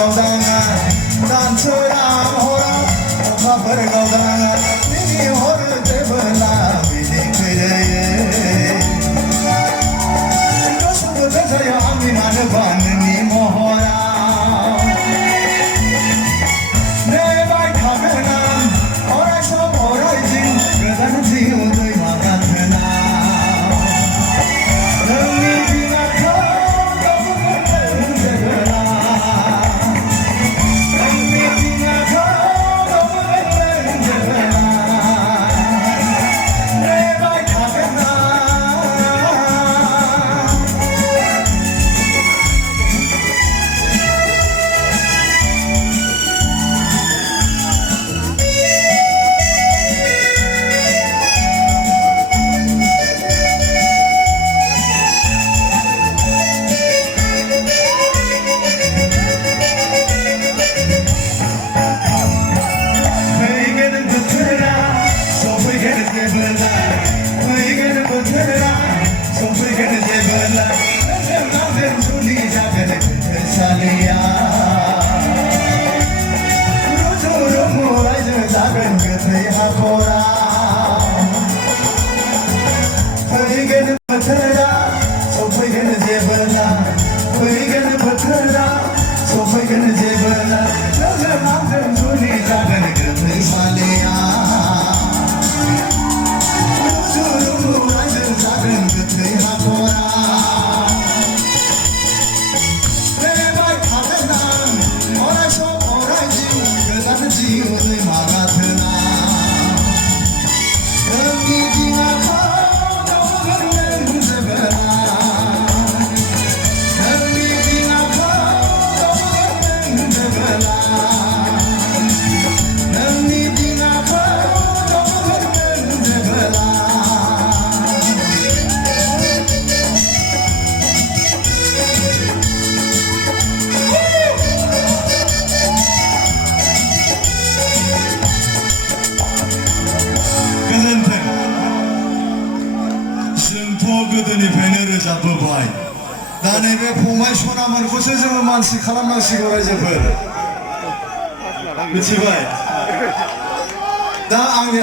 गावदाङा दानसोरां हरा अखाफोर गावदाङा बिनि हर जेबोला बिनि फैजायो गासैबो जायो आंनि मानो बाननि महरा नेबाय थागोन आं अराय सम अराय जिउ गोदान जिउ दैमा गाथोना नोंनि बिमाखौ गावगोन जेबोला नोंनि बिमाखौ गावगोन जेबोला नेबाय थागोन आं गोदोनिफ्रायनो रोजाबबोबाय दा नैबे फंबाय सनामोनखौसो जोङो मानसि खालामनांसिगौ रायजोफोर मिथिबाय दा आंनि